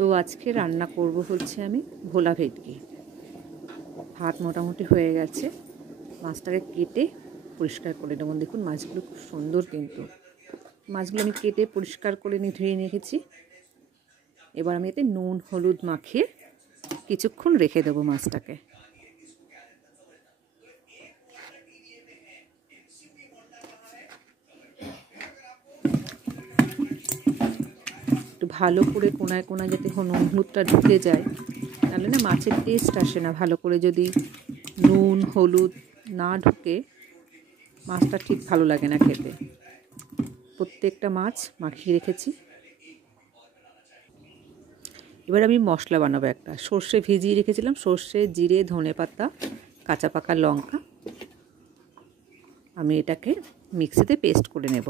তো আজকে রান্না করব হচ্ছে আমি ভোলা ভেটকি। ভাত মোটামুটি হয়ে গেছে, মাছটাকে কেটে পরিষ্কার করে নেব। দেখুন মাছগুলো খুব সুন্দর, কিন্তু মাছগুলো আমি কেটে পরিষ্কার করে ধুয়ে রেখেছি। এবার আমি এতে নুন হলুদ মাখিয়ে কিছুক্ষণ রেখে দেবো মাছটাকে। একটু ভালো করে কোনায় কোনায় যাতে নুন হলুদটা ঢুকে যায়, তাহলে না মাছের টেস্ট আসে না। ভালো করে যদি নুন হলুদ না ঢুকে মাছটা ঠিক ভালো লাগে না খেতে। প্রত্যেকটা মাছ মাখিয়ে রেখেছি। এবার আমি মশলা বানাবো একটা। সর্ষে ভিজিয়ে রেখেছিলাম, সর্ষে জিরে ধনে পাতা কাঁচা পাকা লঙ্কা। আমি এটাকে মিক্সিতে পেস্ট করে নেব।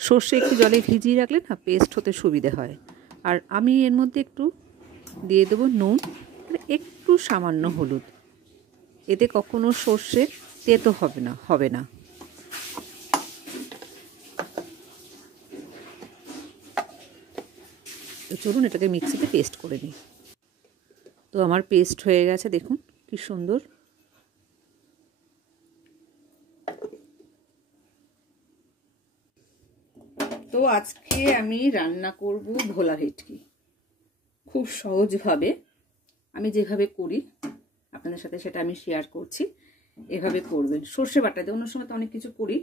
সর্ষে একটু জলে ভিজিয়ে রাখলে না পেস্ট হতে সুবিধে হয়। আর আমি এর মধ্যে একটু দিয়ে দেবো নুন আর একটু সামান্য হলুদ। এতে কখনো সর্ষে তেতো হবে না। চলুন এটাকে মিক্সিতে পেস্ট করে নিই। তো আমার পেস্ট হয়ে গেছে, দেখুন কি সুন্দর। তো আজকে আমি রান্না করব ভোলা ভেটকি খুব সহজভাবে। আমি যেভাবে করি আপনাদের সাথে সেটা আমি শেয়ার করছি। এভাবে করবেন। সর্ষে বাটা দিয়ে, অন্য সময় তো অনেক কিছু করি।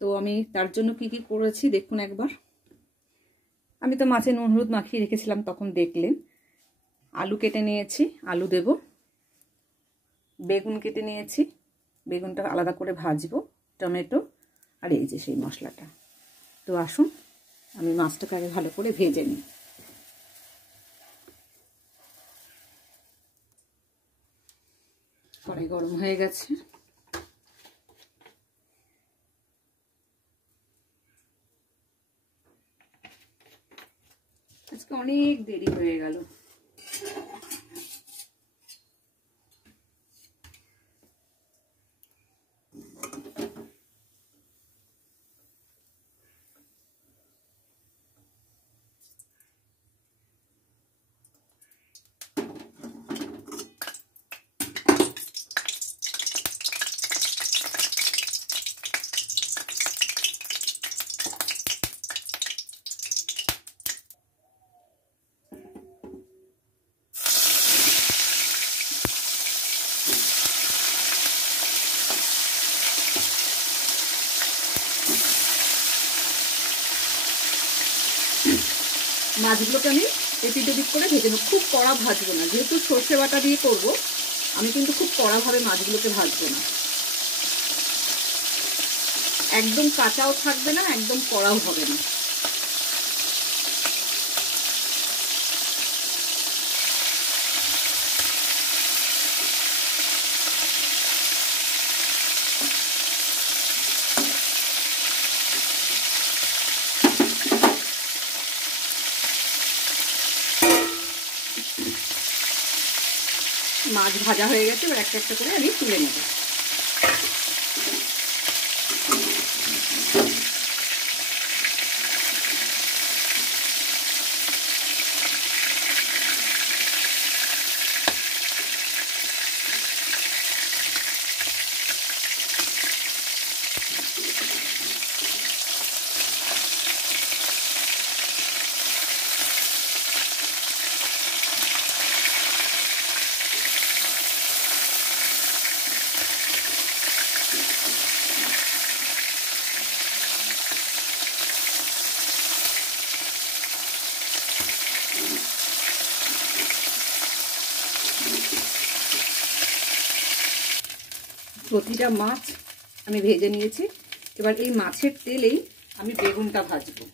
তো আমি তার জন্য কি কি করেছি দেখুন একবার। আমি তো মাছে নুন হলুদ মাখিয়ে রেখেছিলাম, তখন দেখলেন। আলু কেটে নিয়েছি, আলু দেব। বেগুন কেটে নিয়েছি, বেগুনটা আলাদা করে ভাজবো। টমেটো, আর এই যে সেই মশলাটা। তো আসুন আমি মাছটাকে আগে ভালো করে ভেজে নিই। কড়াই গরম হয়ে গেছে। আজকে অনেক দেরি হয়ে গেল। মাছগুলোকে আমি এপিট ওপিট করে ভেজে নেব। খুব কড়া ভাজবো না, যেহেতু সর্ষে বাটা দিয়ে করব। আমি কিন্তু খুব কড়াভাবে মাছগুলোকে ভাজবো না। একদম কাঁচাও থাকবে না, একদম কড়াও হবে না। মাছ ভাজা হয়ে গেছে, এবার একটা একটা করে আমি তুলে নেব। প্রতিটা মাছ আমি ভেজে নিয়েছি। এবার এই মাছের তেলেই আমি বেগুনটা ভাজবো।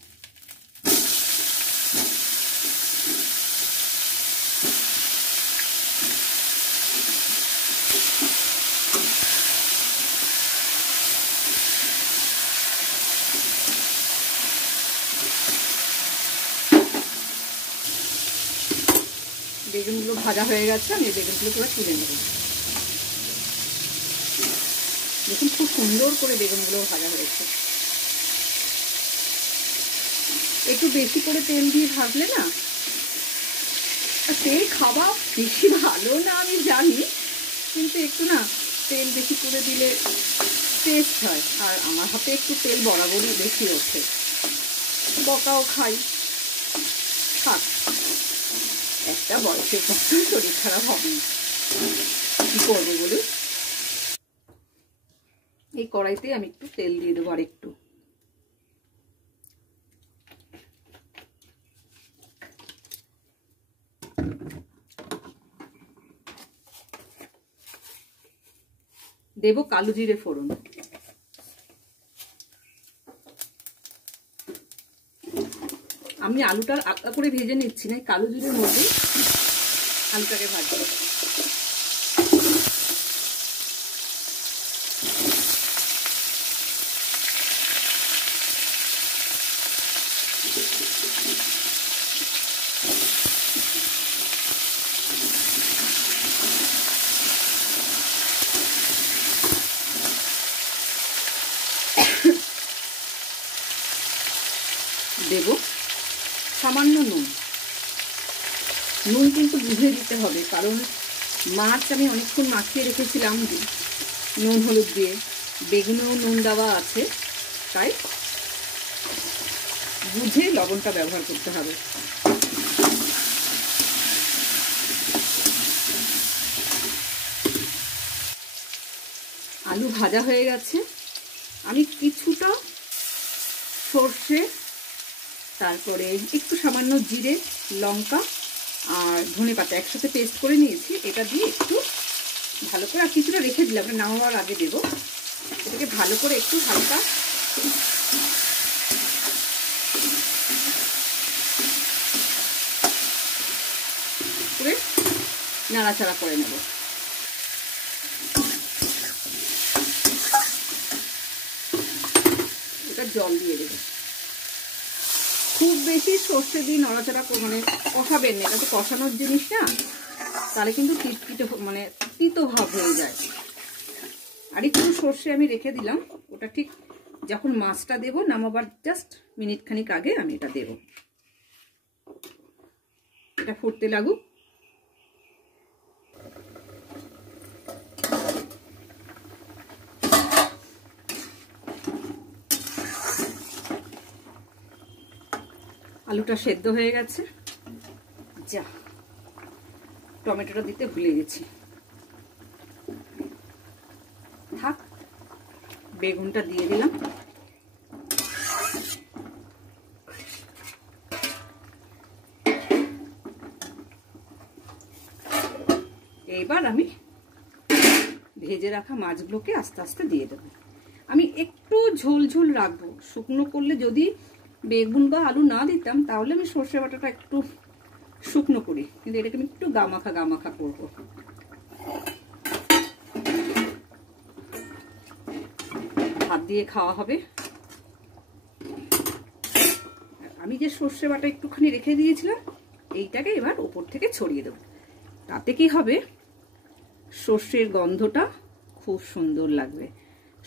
বেগুনগুলো ভাজা হয়ে গেছে, আমি বেগুনগুলো পুরো তুলে নেব। দেখুন খুব সুন্দর করে বেগুনগুলো ভাজা হয়েছে। একটু বেশি করে তেল দিয়ে ভাজলে না, তেল খাওয়া বেশি ভালো না আমি জানি, কিন্তু একটু না তেল বেশি করে দিলে টেস্ট হয়। আর আমার হাতে একটু তেল বরাবরই বেশি ওঠে, বকাও খাই। থাক, একটা বয়সের পর শরীর খারাপ হবে, কি করবো বলুন। এই কড়াইতে আমি একটু তেল দিয়ে দেবো, আর একটু। দেবো কালো জিরে ফোড়ন। আমি আলুটা আলাদা করে ভেজে নিচ্ছি না, কালো জিরের মধ্যে আলুটাকে ভাজবো। দেব সামান্য নুন। নুন কিন্তু বুঝে দিতে হবে, কারণ মাছ আমি অনেকক্ষণ মাখিয়ে রেখেছিলাম নুন হলুদ দিয়ে, বেগুনেও নুন দেওয়া আছে, তাই বুঝে লবণটা ব্যবহার করতে হবে। আলু ভাজা হয়ে গেছে। আমি কিছুটা সর্ষে, তারপরে একটু সামান্য জিরে, লঙ্কা আর ধনেপাতা একসাথে পেস্ট করে নিয়েছি, এটা দিয়ে একটু ভালো করে, আর কিছুটা রেখে দিলাম, নামাবার আগে দেবো। এটাকে ভালো করে একটু হালকা করে নাড়াচাড়া করে নেব। এটা জল দিয়ে দেবো। খুব বেশি সর্ষে দিয়ে নড়াচড়া মানে কষাবেন না, এটা তো কষানোর জিনিস না, তাহলে কিন্তু মানে তিতো ভাব হয়ে যায়। আর একটু সর্ষে আমি রেখে দিলাম, ওটা ঠিক যখন মাছটা দেবো নামাবার জাস্ট মিনিট খানিক আগে আমি এটা দেব। এটা ফুটতে লাগুক। আলুটা সেদ্ধ হয়ে গেছে। যা, টমেটোটা দিতে ভুলে গেছি। থাক, বেগুনটা দিয়ে দিলাম। এইবার আমি ভেজে রাখা মাছগুলোকে আস্তে আস্তে দিয়ে দেবো। আমি একটু ঝোল ঝোল রাখবো, শুকনো করলে যদি বেগুন বা আলু না দিতাম তাহলে আমি সর্ষে বাটাটা একটু শুকনো করি, কিন্তু এটাকে আমি একটু গামাখা গামাখা করবো। ভাত দিয়ে খাওয়া হবে। আমি যে সর্ষে বাটা একটুখানি রেখে দিয়েছিলাম, এইটাকে এবার উপর থেকে ছড়িয়ে দেবো। তাতে কি হবে, সর্ষের গন্ধটা খুব সুন্দর লাগবে,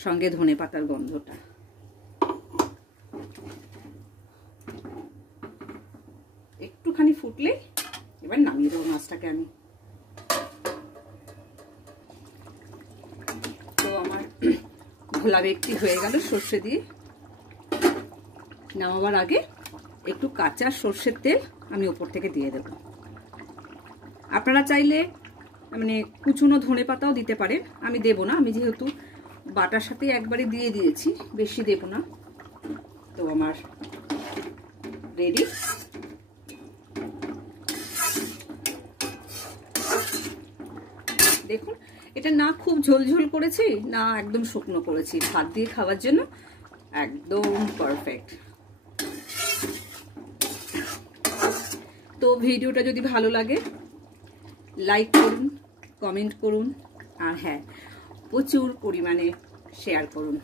সঙ্গে ধনেপাতার গন্ধটা। একটুখানি ফুটলে এবার নামিয়ে দেবো মাছটাকে আমি। তো আমার ভোলা ভেটকি হয়ে গেল সর্ষে দিয়ে। নামাবার আগে একটু কাঁচা সর্ষের তেল আমি উপর থেকে দিয়ে দেব। আপনারা চাইলে মানে কুচনো ধনেপাতাও দিতে পারেন, আমি দেব না, আমি যেহেতু বাটার সাথে একবারে দিয়ে দিয়েছি, বেশি দেব না। তো আমার রেডি। দেখুন, এটা না খুব ঝোলঝোল করেছি, না একদম শুকনো করেছি, ভাত দিয়ে খাওয়ার জন্য একদম পারফেক্ট। তো ভিডিওটা যদি ভালো লাগে লাইক করুন, কমেন্ট করুন, আর হ্যাঁ, প্রচুর পরিমাণে শেয়ার করুন।